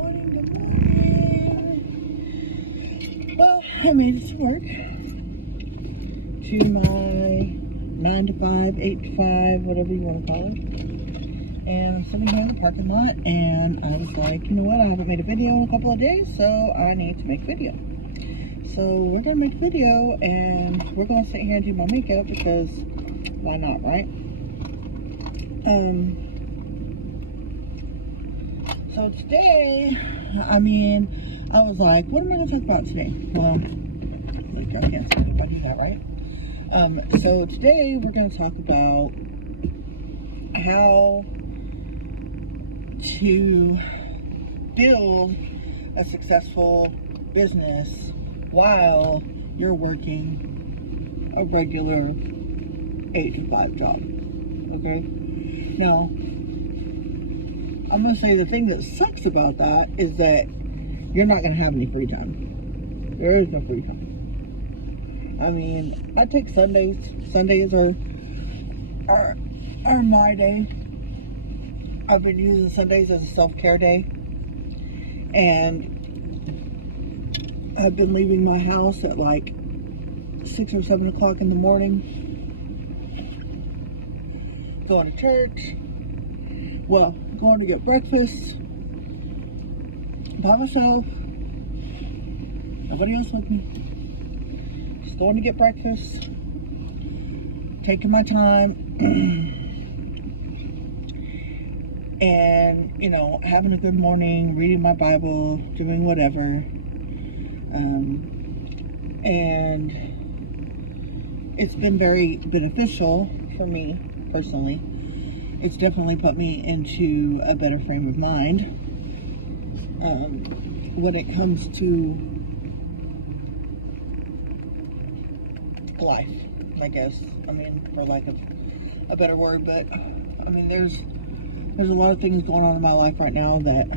morning, good morning. Well, I made it to work. To my 9 to 5, 8 to 5, whatever you want to call it. And I'm sitting here in the parking lot, and I was like, you know what, I haven't made a video in a couple of days, so I need to make a video. So we're going to make a video, and we're going to sit here and do my makeup, because why not, right? So today, I was like, what am I going to talk about today? Well, look, I can't see what you got, right? So today we're going to talk about how to build a successful business while you're working a regular 8 to 5 job. Okay? Now, I'm going to say the thing that sucks about that is that you're not going to have any free time. There is no free time. I take Sundays. Sundays are my day. I've been using Sundays as a self-care day. And I've been leaving my house at like 6 or 7 o'clock in the morning. Going to church. Well, going to get breakfast. By myself. Nobody else with me. Just going to get breakfast. Taking my time. And, having a good morning, reading my Bible, doing whatever. And it's been very beneficial for me, personally. It's definitely put me into a better frame of mind. When it comes to life, I guess. For lack of a better word, but, there's a lot of things going on in my life right now that,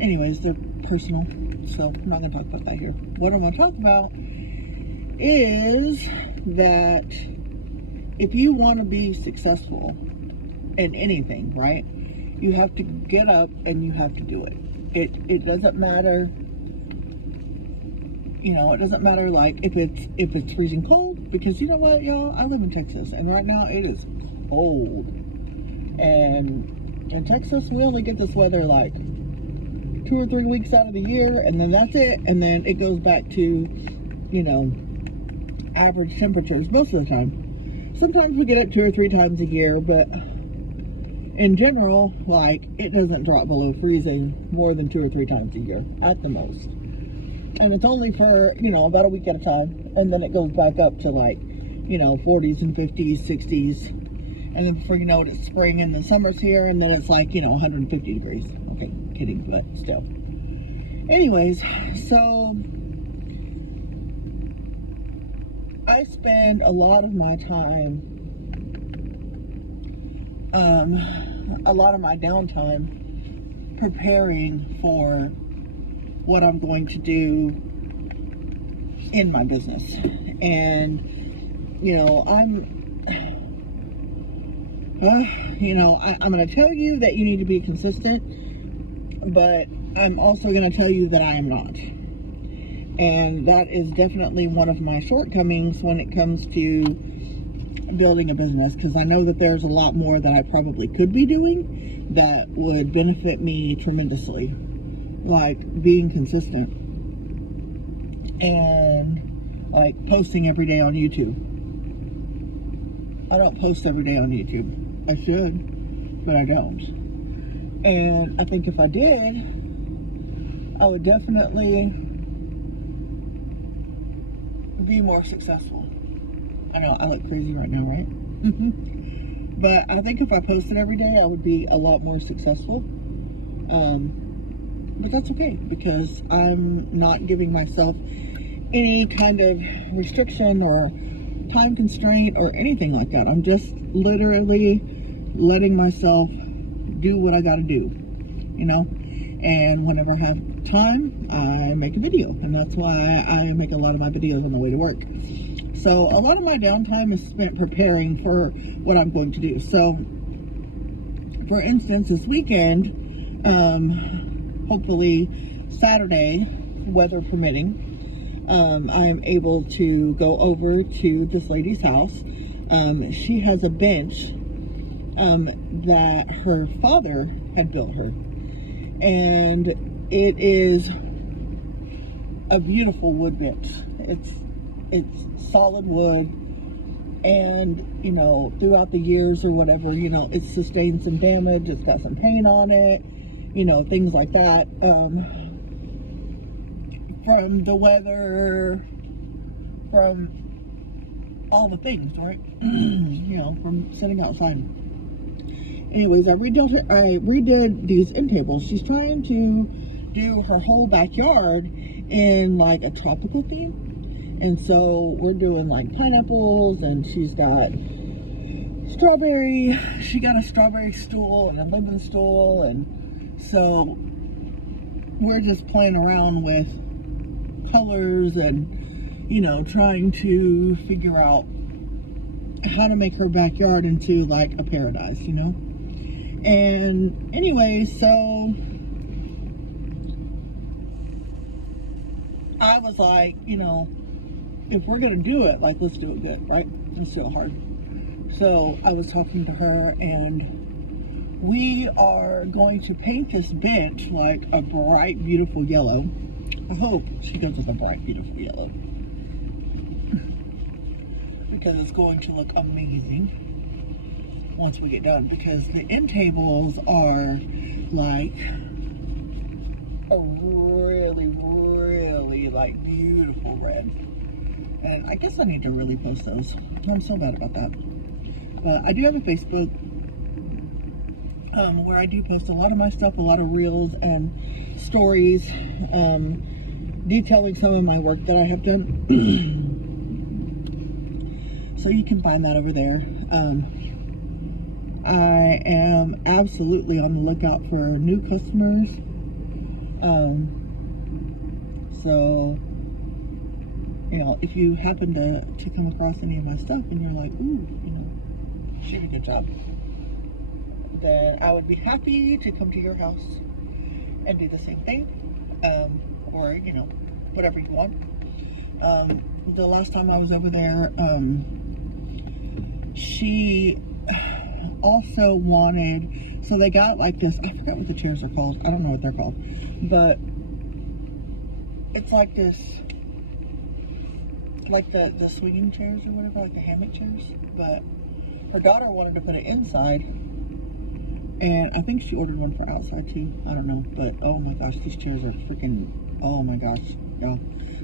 anyways, they're personal, so I'm not going to talk about that here. What I'm going to talk about is that if you want to be successful in anything, right, you have to get up and you have to do it. It doesn't matter, it doesn't matter, like, if it's freezing cold, because you know what, y'all, I live in Texas, and right now it is cold. And in Texas, we only get this weather like 2 or 3 weeks out of the year, and then that's it, and then it goes back to, average temperatures most of the time. Sometimes we get it 2 or 3 times a year, but in general, like, it doesn't drop below freezing more than 2 or 3 times a year at the most. And it's only for, about a week at a time, and then it goes back up to like, 40s and 50s, 60s. And then before you know it, it's spring, and then summer's here, and then it's like, 150 degrees. Okay, kidding, but still. Anyways, so I spend a lot of my time, a lot of my downtime preparing for what I'm going to do in my business. And, I'm going to tell you that you need to be consistent, but I'm also going to tell you that I am not. And that is definitely one of my shortcomings when it comes to building a business, because I know that there's a lot more that I probably could be doing that would benefit me tremendously, like being consistent and like posting every day on YouTube. I don't post every day on YouTube. I should, but I don't. And I think if I did, I would definitely be more successful. I know I look crazy right now, right? But I think if I posted every day, I would be a lot more successful. But that's okay, because I'm not giving myself any kind of restriction or time constraint or anything like that. I'm just literally letting myself do what I gotta do, and whenever I have time, I make a video, and that's why I make a lot of my videos on the way to work. So a lot of my downtime is spent preparing for what I'm going to do. So for instance, this weekend Hopefully Saturday, weather permitting, I'm able to go over to this lady's house. She has a bench that her father had built her, and it is a beautiful wood bench. It's solid wood, and you know, throughout the years or whatever, you know, it's sustained some damage. It's got some paint on it, you know, things like that, from the weather, from all the things, right? You know, from sitting outside. Anyways, I redid these end tables. She's trying to do her whole backyard in like a tropical theme, and so we're doing like pineapples, and she's got strawberry. She got a strawberry stool and a lemon stool, and so we're just playing around with colors and, you know, trying to figure out how to make her backyard into like a paradise, you know. And anyway, so I was like, you know, if we're gonna do it, like, let's do it good, right? Let's do it hard. So I was talking to her, and we are going to paint this bench like a bright, beautiful yellow. I hope she goes with a bright, beautiful yellow, because it's going to look amazing once we get done, because the end tables are like a really like beautiful red, and I guess I need to really post those. I'm so bad about that, but I do have a Facebook where I do post a lot of my stuff, a lot of reels and stories, detailing some of my work that I have done. So you can find that over there. I am absolutely on the lookout for new customers. So, you know, if you happen to come across any of my stuff and you're like, ooh, you know, she did a good job, then I would be happy to come to your house and do the same thing. Or, you know, whatever you want. The last time I was over there, she also wanted, so they got like this, I forgot what the chairs are called, I don't know what they're called, but it's like this, like the swinging chairs or whatever, like the hammock chairs, but her daughter wanted to put it inside, and I think she ordered one for outside too, I don't know, but oh my gosh, these chairs are freaking, oh my gosh, no,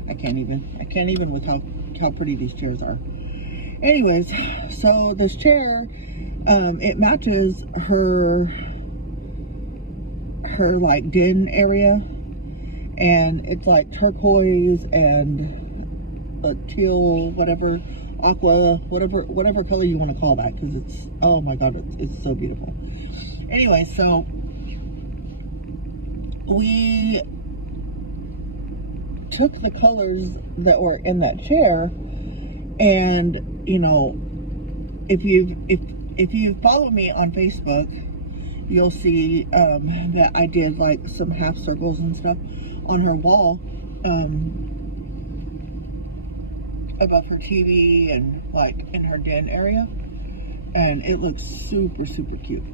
I can't even with how pretty these chairs are. Anyways, so this chair, it matches her like den area, and it's like turquoise and teal, whatever, aqua, whatever color you want to call that, because it's, oh my god, it's so beautiful. Anyway, so we took the colors that were in that chair, and you know, if you follow me on Facebook, you'll see that I did like some half circles and stuff on her wall, above her TV and like in her den area, and it looks super cute.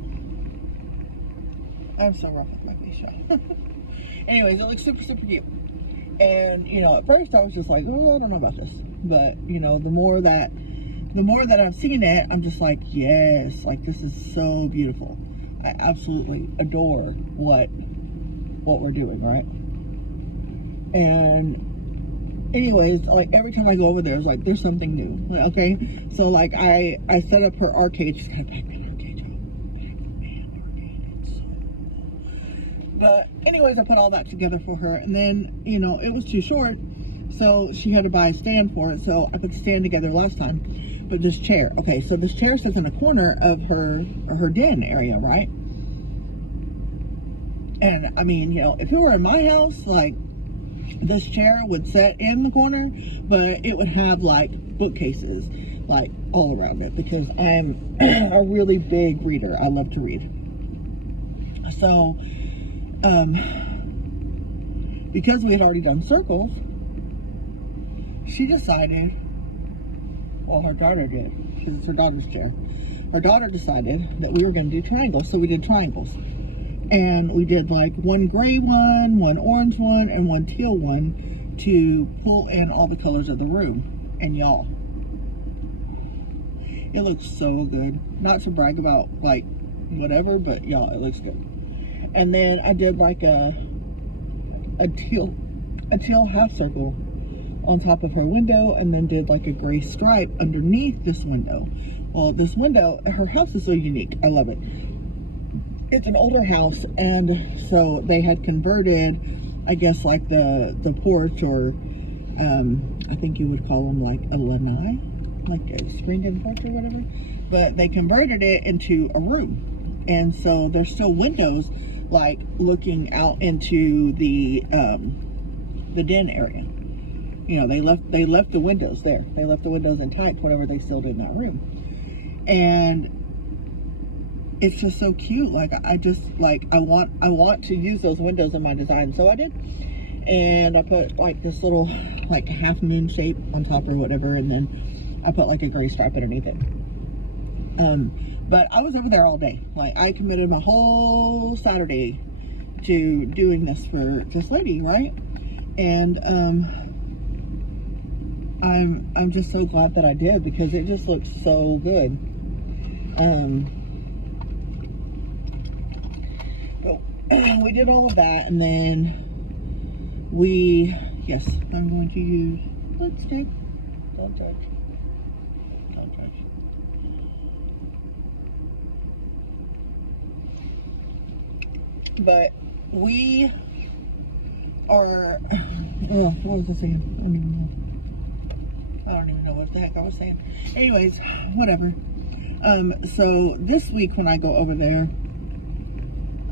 I'm so rough with my face, y'all. Anyways, it looks super cute. And you know, at first I was just like, oh, I don't know about this, but you know, the more that I've seen it, I'm just like, yes, like this is so beautiful. I absolutely adore what we're doing, right? And anyways, like every time I go over there, it's like there's something new. Like, okay, so like I set up her arcade. She's got a Pac-Man arcade, y'all. But anyways, I put all that together for her, and then, you know, it was too short, so she had to buy a stand for it. So I put the stand together last time. But this chair, okay, so this chair sits in a corner of her den area, right? And I mean, you know, if it were in my house, like this chair would sit in the corner, but it would have like bookcases like all around it, because I'm a really big reader. I love to read. So because we had already done circles, she decided, well, her daughter did, because it's her daughter's chair. Her daughter decided that we were going to do triangles, so we did triangles. And we did like one gray one, one orange one, and one teal one to pull in all the colors of the room. And y'all, it looks so good. Not to brag about like whatever, but y'all, it looks good. And then I did like a teal half circle on top of her window, and then did like a gray stripe underneath this window. Well, this window, her house is so unique. I love it. It's an older house, and so they had converted, I guess, like the porch, or I think you would call them like a lanai, like a screened-in porch or whatever. But they converted it into a room, and so there's still windows, like looking out into the den area. You know, they left the windows there. They left the windows intact, whatever they still did in that room. And it's just so cute. Like, I just, like, I want to use those windows in my design. So I did. And I put like this little like half moon shape on top or whatever, and then I put like a gray stripe underneath it. But I was over there all day. Like, I committed my whole Saturday to doing this for this lady, right? And I'm just so glad that I did, because it just looks so good. We did all of that, and then yes, I'm going to use lipstick. Don't judge. Don't judge. But we are, oh, what was I saying? I don't even know what the heck I was saying. Anyways, whatever. So this week when I go over there,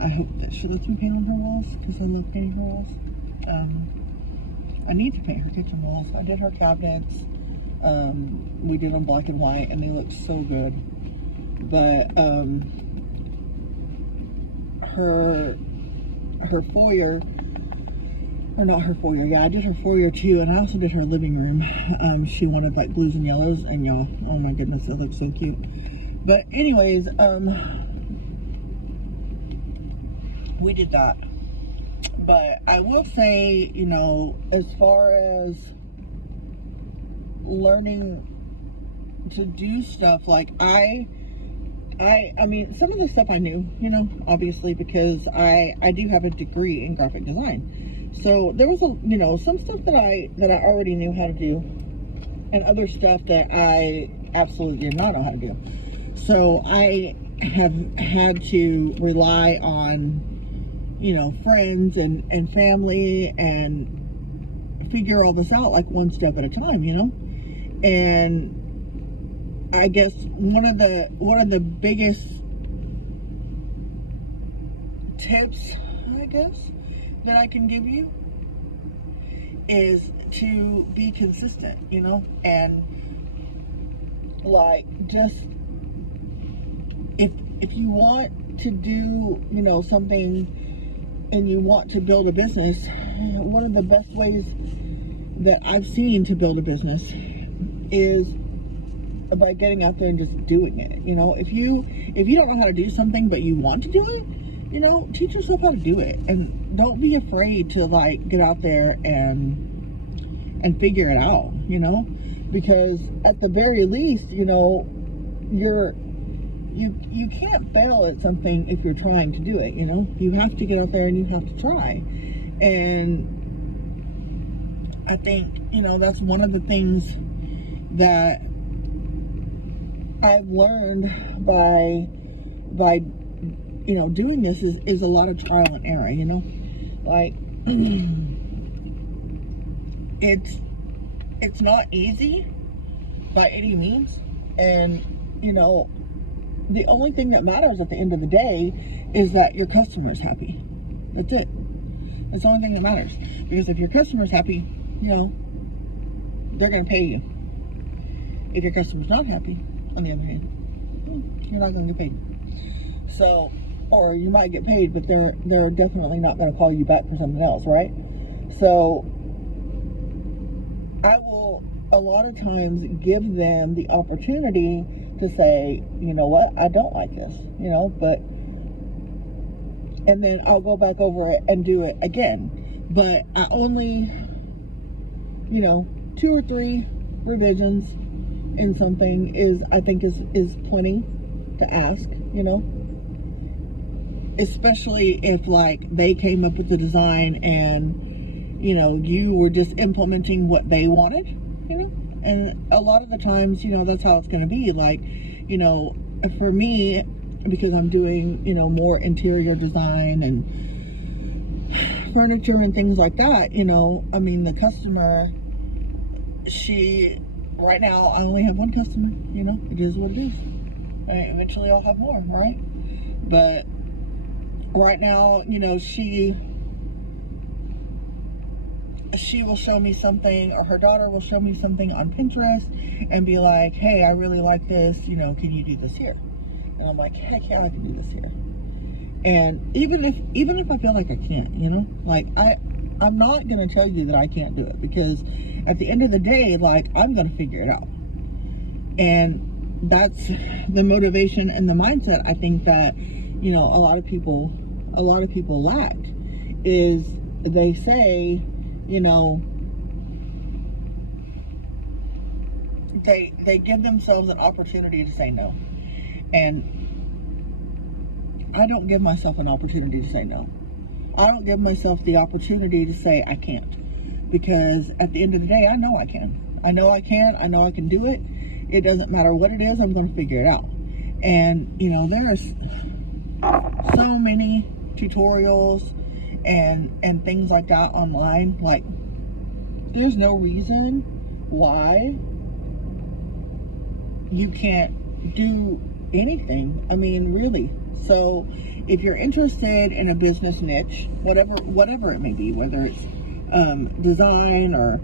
I hope that she lets me paint on her walls, because I love painting her walls. I need to paint her kitchen walls. I did her cabinets. We did them black and white, and they look so good. But her foyer, or not her foyer, yeah, I did her foyer too, and I also did her living room. She wanted like blues and yellows, and y'all, oh my goodness, it looks so cute. But anyways, we did that. But I will say, you know, as far as learning to do stuff, like I mean, some of the stuff I knew, you know, obviously, because I do have a degree in graphic design. So there was you know, some stuff that I already knew how to do, and other stuff that I absolutely did not know how to do. So I have had to rely on, you know, friends and family, and figure all this out like one step at a time, you know. And I guess one of the biggest tips, I guess, that I can give you is to be consistent, you know. And like, just if you want to do, you know, something, and you want to build a business, one of the best ways that I've seen to build a business is by getting out there and just doing it. You know, if you don't know how to do something but you want to do it, you know, teach yourself how to do it, and don't be afraid to like get out there and figure it out, you know, because at the very least, you know, you can't fail at something if you're trying to do it, you know. You have to get out there and you have to try. And I think, you know, that's one of the things that I've learned by you know, doing this is a lot of trial and error, you know. Like, it's not easy by any means, and you know, the only thing that matters at the end of the day is that your customer's happy. That's it. That's the only thing that matters. Because if your customer's happy, you know, they're going to pay you. If your customer's not happy, on the other hand, you're not going to get paid. So, or you might get paid, but they're definitely not going to call you back for something else, right? So I will a lot of times give them the opportunity to say, you know what, I don't like this, but, and then I'll go back over it and do it again. But I only, 2 or 3 revisions in something I think is plenty to ask, especially if like they came up with the design and you were just implementing what they wanted, and a lot of the times, that's how it's going to be. Like, for me, because I'm doing, more interior design and furniture and things like that, the customer, right now, I only have one customer, it is what it is. Eventually I'll have more, right? But right now, she will show me something, or her daughter will show me something on Pinterest and be like, hey, I really like this, can you do this here? And I'm like, heck yeah, I can do this here. And even if I feel like I can't, like I'm not going to tell you that I can't do it, because at the end of the day, like, I'm going to figure it out. And that's the motivation and the mindset I think that, a lot of people lack, is they say, they give themselves an opportunity to say no. And I don't give myself an opportunity to say no. I don't give myself the opportunity to say I can't, because at the end of the day, I know I can. I know I can. I know I can do it. It doesn't matter what it is. I'm going to figure it out. And, there's so many tutorials and things like that online. Like, there's no reason why you can't do anything. I mean, really. So if you're interested in a business niche, whatever it may be, whether it's design, or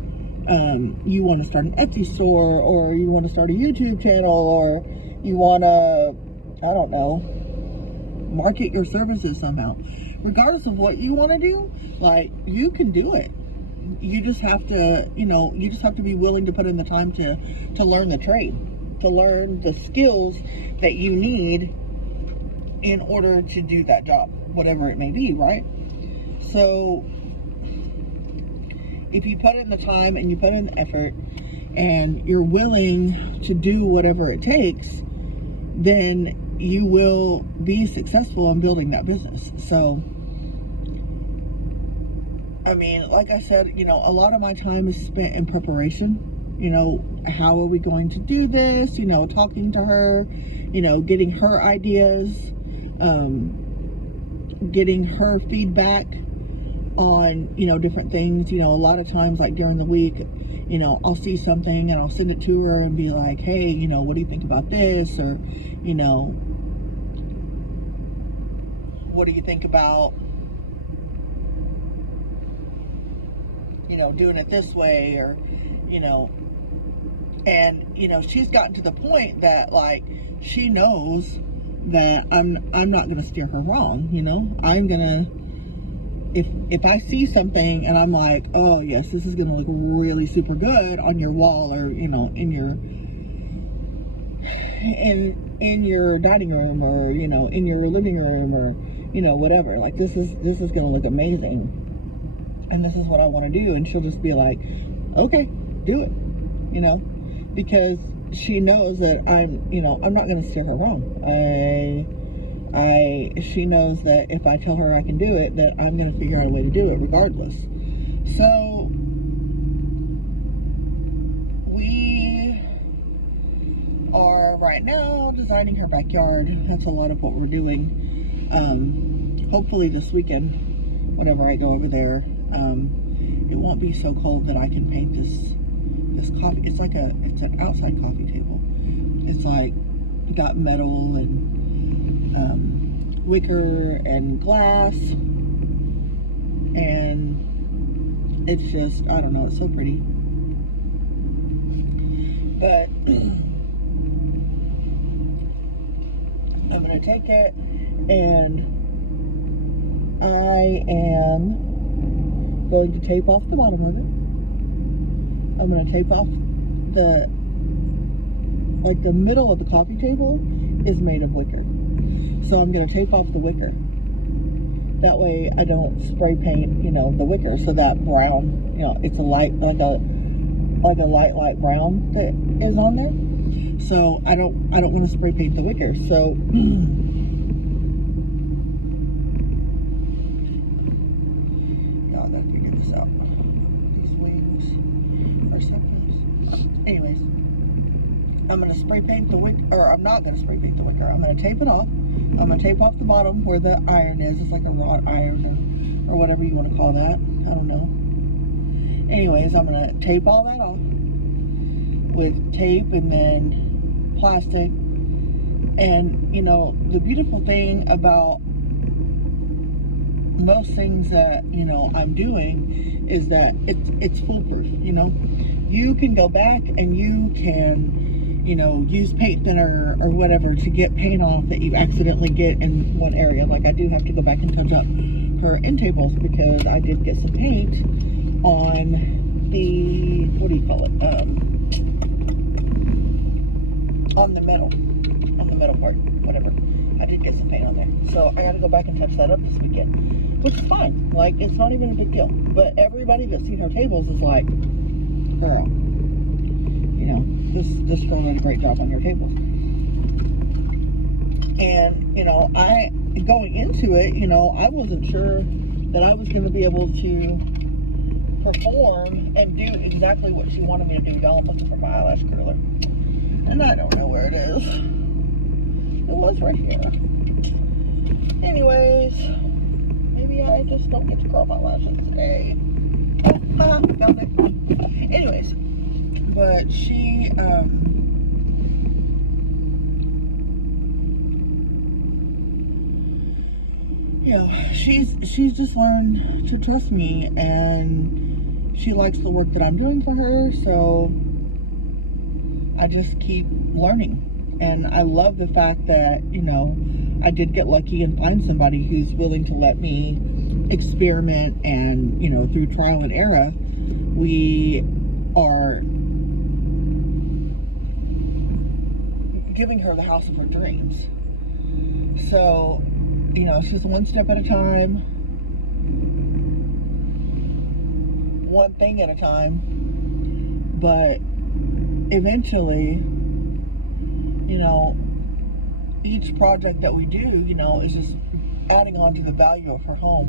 you want to start an Etsy store, or you want to start a YouTube channel, or you want to, I don't know, market your services somehow. Regardless of what you want to do, like, you can do it. You just have to, be willing to put in the time to learn the trade, to learn the skills that you need in order to do that job, whatever it may be, right? So if you put in the time and you put in the effort and you're willing to do whatever it takes, then you will be successful in building that business. So, I mean, like I said, a lot of my time is spent in preparation. How are we going to do this? Talking to her, getting her ideas, getting her feedback on, different things. A lot of times, like during the week, I'll see something and I'll send it to her and be like, hey, what do you think about this? Or, what do you think about, doing it this way? Or, and, she's gotten to the point that, like, she knows that I'm not going to steer her wrong. I'm going to, if I see something and I'm like, oh yes, this is going to look really super good on your wall, or, in your dining room, or, in your living room, or, whatever, like, this is going to look amazing, and this is what I want to do. And she'll just be like, okay, do it, because she knows that I'm not going to steer her wrong. She knows that if I tell her I can do it, that I'm going to figure out a way to do it regardless. So we are right now designing her backyard. That's a lot of what we're doing. Hopefully this weekend, whenever I go over there, it won't be so cold that I can paint this coffee. It's an outside coffee table. It's like got metal and wicker and glass, and it's just, I don't know, it's so pretty. But I'm gonna take it And I am going to tape off the bottom of it. I'm going to tape off the middle of the coffee table is made of wicker. So I'm going to tape off the wicker. That way I don't spray paint, the wicker, so that brown, it's a light, like a light brown that is on there. So I don't want to spray paint the wicker. So God, I figure this out. These wings are someplace. Anyways, I'm gonna spray paint the wicker, or I'm not gonna spray paint the wicker. I'm gonna tape it off. I'm gonna tape off the bottom where the iron is. It's like a wrought iron or whatever you want to call that. I don't know. Anyways, I'm gonna tape all that off with tape and then plastic. And the beautiful thing about most things that I'm doing is that it's foolproof. You can go back and you can use paint thinner or whatever to get paint off that you accidentally get in one area. Like I do have to go back and touch up her end tables because I did get some paint on the, what do you call it, on the metal part, whatever. I did get some paint on there. So I gotta go back and touch that up this weekend, which is fine. Like, it's not even a big deal. But everybody that's seen her tables is like, girl, this girl did a great job on your tables. And, I, going into it, I wasn't sure that I was going to be able to perform and do exactly what she wanted me to do. Y'all, I'm looking for my eyelash curler. And I don't know where it is. It was right here. Anyways, maybe I just don't get to curl my lashes today. Oh, found it. Anyways, but she, she's just learned to trust me, and she likes the work that I'm doing for her, so I just keep learning. And I love the fact that, I did get lucky and find somebody who's willing to let me experiment, and, through trial and error, we are giving her the house of her dreams. So, she's one step at a time, one thing at a time, but eventually, each project that we do, is just adding on to the value of her home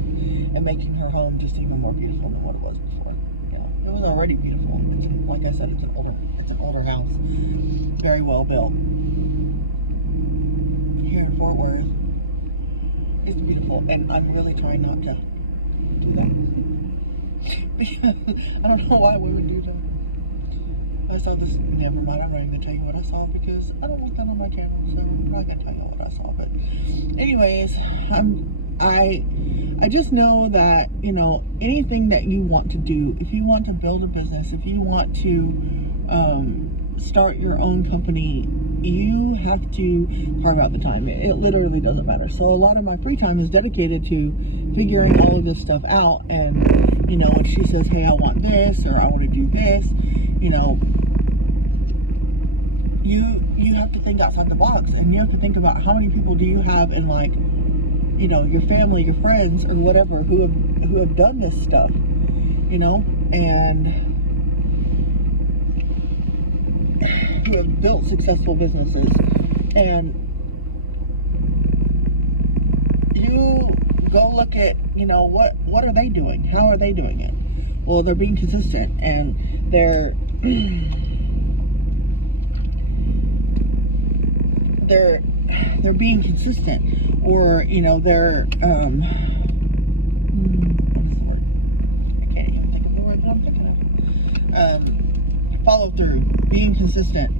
and making her home just even more beautiful than what it was before. It was already beautiful. Like I said, it's an older house, very well built. Here in Fort Worth, it's beautiful, and I'm really trying not to do that. I don't know why we would do that. I saw this, never mind, I'm not even going to tell you what I saw because I don't want that on my channel, so I'm not going to tell you what I saw. But anyways, I just know that, anything that you want to do, if you want to build a business, if you want to start your own company, you have to carve out the time. It literally doesn't matter. So a lot of my free time is dedicated to figuring all of this stuff out. And, when she says, hey, I want this, or I want to do this, you have to think outside the box, and you have to think about how many people do you have in, like, your family, your friends, or whatever, who have done this stuff, and who have built successful businesses. And you go look at, what are they doing? How are they doing it? Well, they're being consistent, and they're being consistent, or they're what is the word? I can't even think of the word that I'm thinking of. Follow through, being consistent,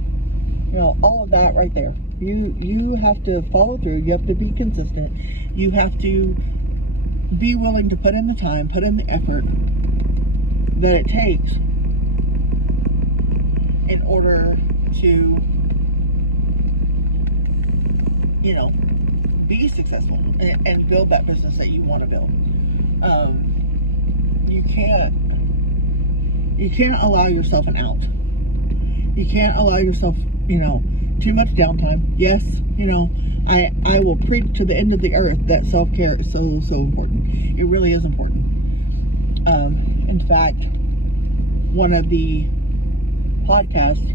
all of that right there. You have to follow through. You have to be consistent. You have to be willing to put in the time, put in the effort that it takes in order to be successful and build that business that you want to build. You can't allow yourself an out. You can't allow yourself, too much downtime. Yes, I will preach to the end of the earth that self-care is so important. It really is important. In fact, one of the podcasts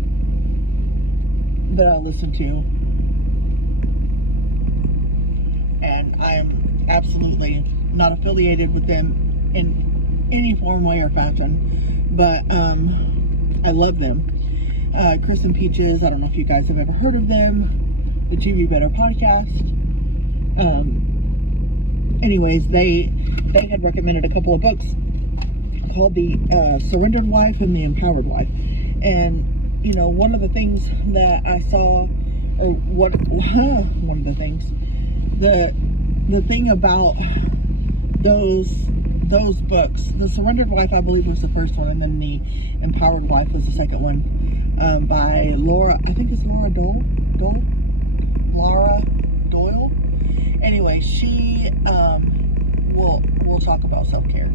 that I listen to, and I'm absolutely not affiliated with them in any form, way, or fashion, but I love them. Chris and Peaches, I don't know if you guys have ever heard of them, the TV Better podcast. Anyways, they had recommended a couple of books called The Surrendered Wife and The Empowered Wife. And, one of the things that I saw, or one of the things, the thing about those books, The Surrendered Wife, I believe, was the first one, and then The Empowered Wife was the second one, by Laura, I think it's Laura Doyle. Anyway, she will talk about self-care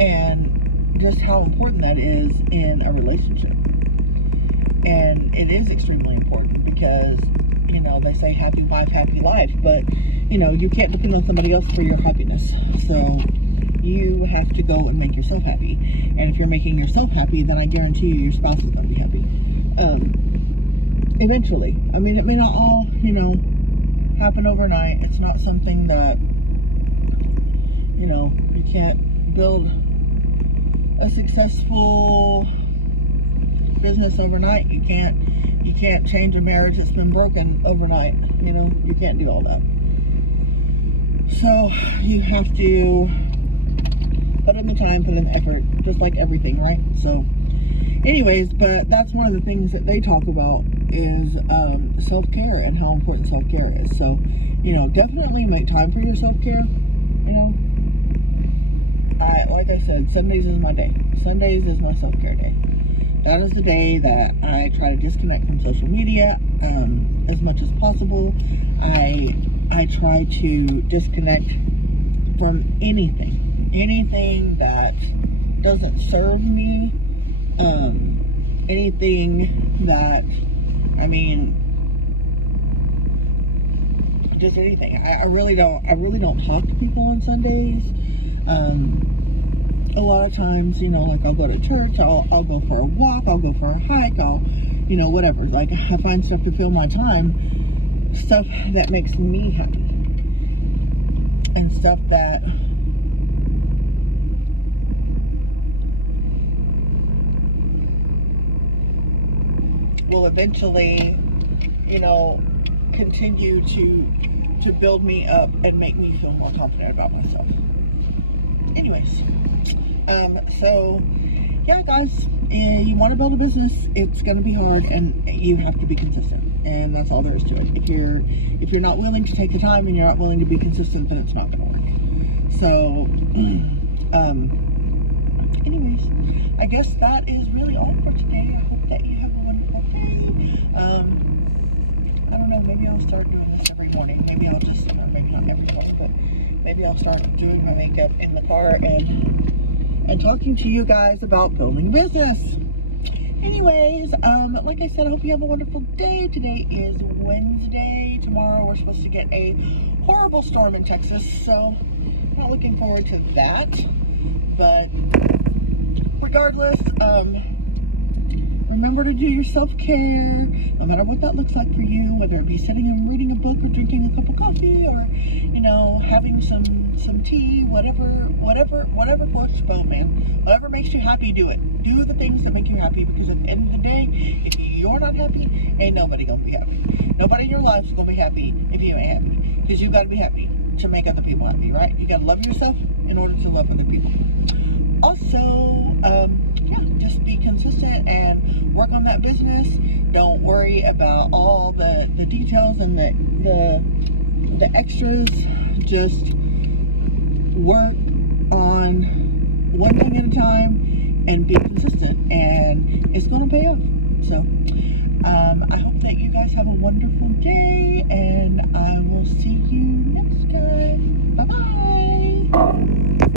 and just how important that is in a relationship. And it is extremely important because, they say happy wife, happy life, but, you can't depend on somebody else for your happiness. So you have to go and make yourself happy. And if you're making yourself happy, then I guarantee you your spouse is going to be happy. Eventually. I mean, it may not all, happen overnight. It's not something that, you can't build a successful business overnight. You can't change a marriage that's been broken overnight. You can't do all that. So you have to put in the time, put in the effort, just like everything, right? So anyways, but that's one of the things that they talk about is self-care and how important self-care is. So, definitely make time for your self-care. Like I said, Sundays is my day. Sundays is my self-care day. That is the day that I try to disconnect from social media as much as possible. I try to disconnect from anything that doesn't serve me, anything that, just anything. I really don't talk to people on Sundays. A lot of times, like I'll go to church, I'll go for a walk, I'll go for a hike, I'll, whatever. Like I find stuff to fill my time, stuff that makes me happy, and stuff that will eventually, continue to build me up and make me feel more confident about myself. Anyways, so yeah, guys, you want to build a business, it's going to be hard, and you have to be consistent, and that's all there is to it. If you're not willing to take the time and you're not willing to be consistent, then it's not going to work. So anyways, I guess that is really all for today. I hope that you have a wonderful day. I don't know, maybe I'll start doing this every morning. Maybe I'll just, maybe not every morning, but maybe I'll start doing my makeup in the car and talking to you guys about building business. Anyways, like I said, I hope you have a wonderful day. Today is Wednesday. Tomorrow we're supposed to get a horrible storm in Texas, so not looking forward to that. But regardless, remember to do your self-care, no matter what that looks like for you, whether it be sitting and reading a book or drinking a cup of coffee, or, having some tea, whatever floats your boat, man. Whatever makes you happy, do it. Do the things that make you happy, because at the end of the day, if you're not happy, ain't nobody gonna be happy. Nobody in your life is gonna be happy if you ain't happy, because you gotta be happy to make other people happy, right? You gotta love yourself in order to love other people. Also, just be consistent and work on that business. Don't worry about all the details and the extras. Just work on one thing at a time and be consistent, and it's gonna pay off. So I hope that you guys have a wonderful day, and I will see you next time. Bye-bye.